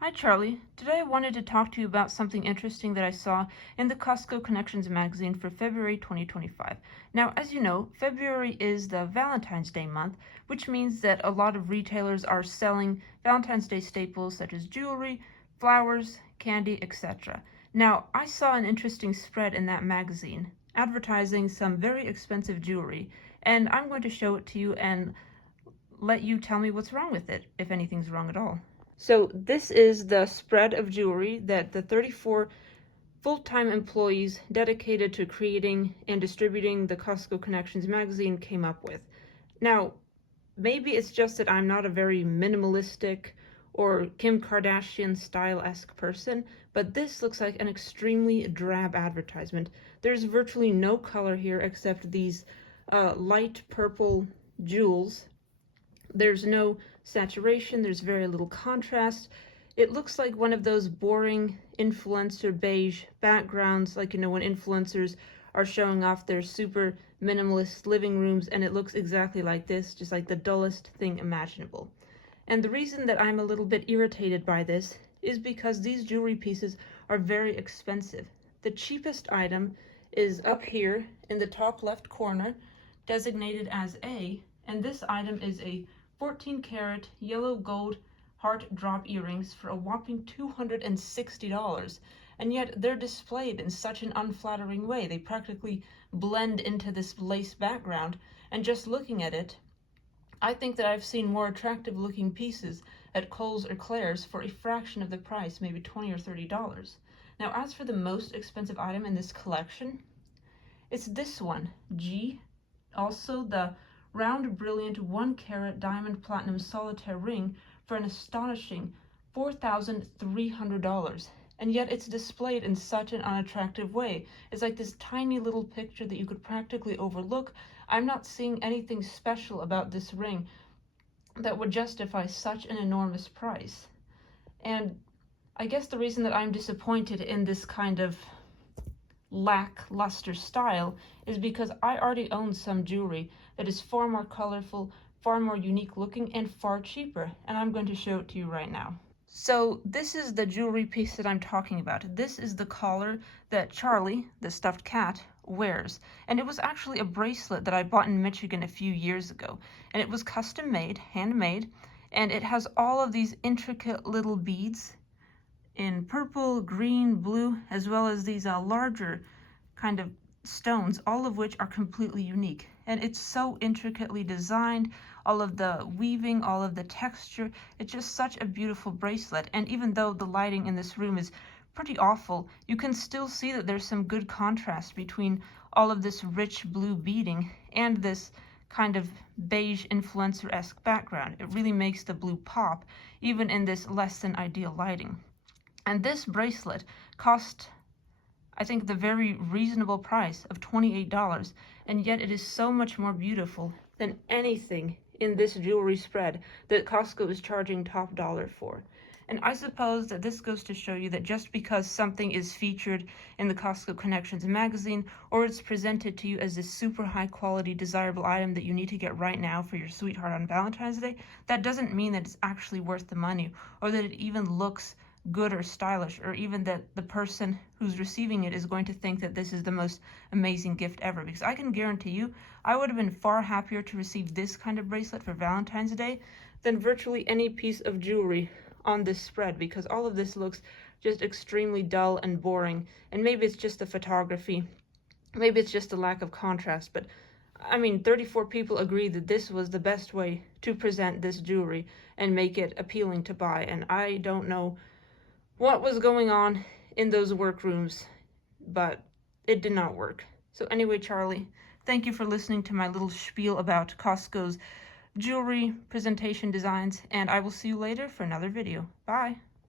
Hi Charlie. Today I wanted to talk to you about something interesting that I saw in the Costco Connections magazine for February 2025. Now, as you know, February is the Valentine's Day month, which means that a lot of retailers are selling Valentine's Day staples such as jewelry, flowers, candy, etc. Now, I saw an interesting spread in that magazine advertising some very expensive jewelry, and I'm going to show it to you and let you tell me what's wrong with it, if anything's wrong at all. So this is the spread of jewelry that the 34 full-time employees dedicated to creating and distributing the Costco Connections magazine came up with. Now, maybe it's just that I'm not a very minimalistic or Kim Kardashian style-esque person, but this looks like an extremely drab advertisement. There's virtually no color here except these light purple jewels. There's no saturation, there's very little contrast. It looks like one of those boring influencer beige backgrounds, like, when influencers are showing off their super minimalist living rooms, and it looks exactly like this, just like the dullest thing imaginable. And the reason that I'm a little bit irritated by this is because these jewelry pieces are very expensive. The cheapest item is up here in the top left corner, designated as A, and this item is a 14 karat yellow gold heart drop earrings for a whopping $260. And yet they're displayed in such an unflattering way. They practically blend into this lace background. And just looking at it, I think that I've seen more attractive looking pieces at Kohl's or Claire's for a fraction of the price, maybe $20 or $30. Now, as for the most expensive item in this collection, it's this one, G. Also the round brilliant 1 carat diamond platinum solitaire ring for an astonishing $4,300. And yet it's displayed in such an unattractive way. It's like this tiny little picture that you could practically overlook. I'm not seeing anything special about this ring that would justify such an enormous price. And I guess the reason that I'm disappointed in this kind of lackluster style is because I already own some jewelry that is far more colorful, far more unique looking, and far cheaper, and I'm going to show it to you right now. So this is the jewelry piece that I'm talking about. This is the collar that Charlie, the stuffed cat, wears, and it was actually a bracelet that I bought in Michigan a few years ago, and it was custom made, handmade, and it has all of these intricate little beads in purple, green, blue, as well as these larger kind of stones, all of which are completely unique. And it's so intricately designed, all of the weaving, all of the texture. It's just such a beautiful bracelet. And even though the lighting in this room is pretty awful, you can still see that there's some good contrast between all of this rich blue beading and this kind of beige influencer-esque background. It really makes the blue pop, even in this less than ideal lighting. And this bracelet cost, I think, the very reasonable price of $28, and yet it is so much more beautiful than anything in this jewelry spread that Costco is charging top dollar for. And I suppose that this goes to show you that just because something is featured in the Costco Connections magazine, or it's presented to you as this super high quality desirable item that you need to get right now for your sweetheart on Valentine's Day, that doesn't mean that it's actually worth the money, or that it even looks good or stylish, or even that the person who's receiving it is going to think that this is the most amazing gift ever. Because I can guarantee you, I would have been far happier to receive this kind of bracelet for Valentine's Day than virtually any piece of jewelry on this spread, because all of this looks just extremely dull and boring. And maybe it's just the photography, maybe it's just the lack of contrast, but I mean, 34 people agreed that this was the best way to present this jewelry and make it appealing to buy. And I don't know what was going on in those workrooms, but it did not work. So anyway, Charlie, thank you for listening to my little spiel about Costco's jewelry presentation designs, and I will see you later for another video. Bye!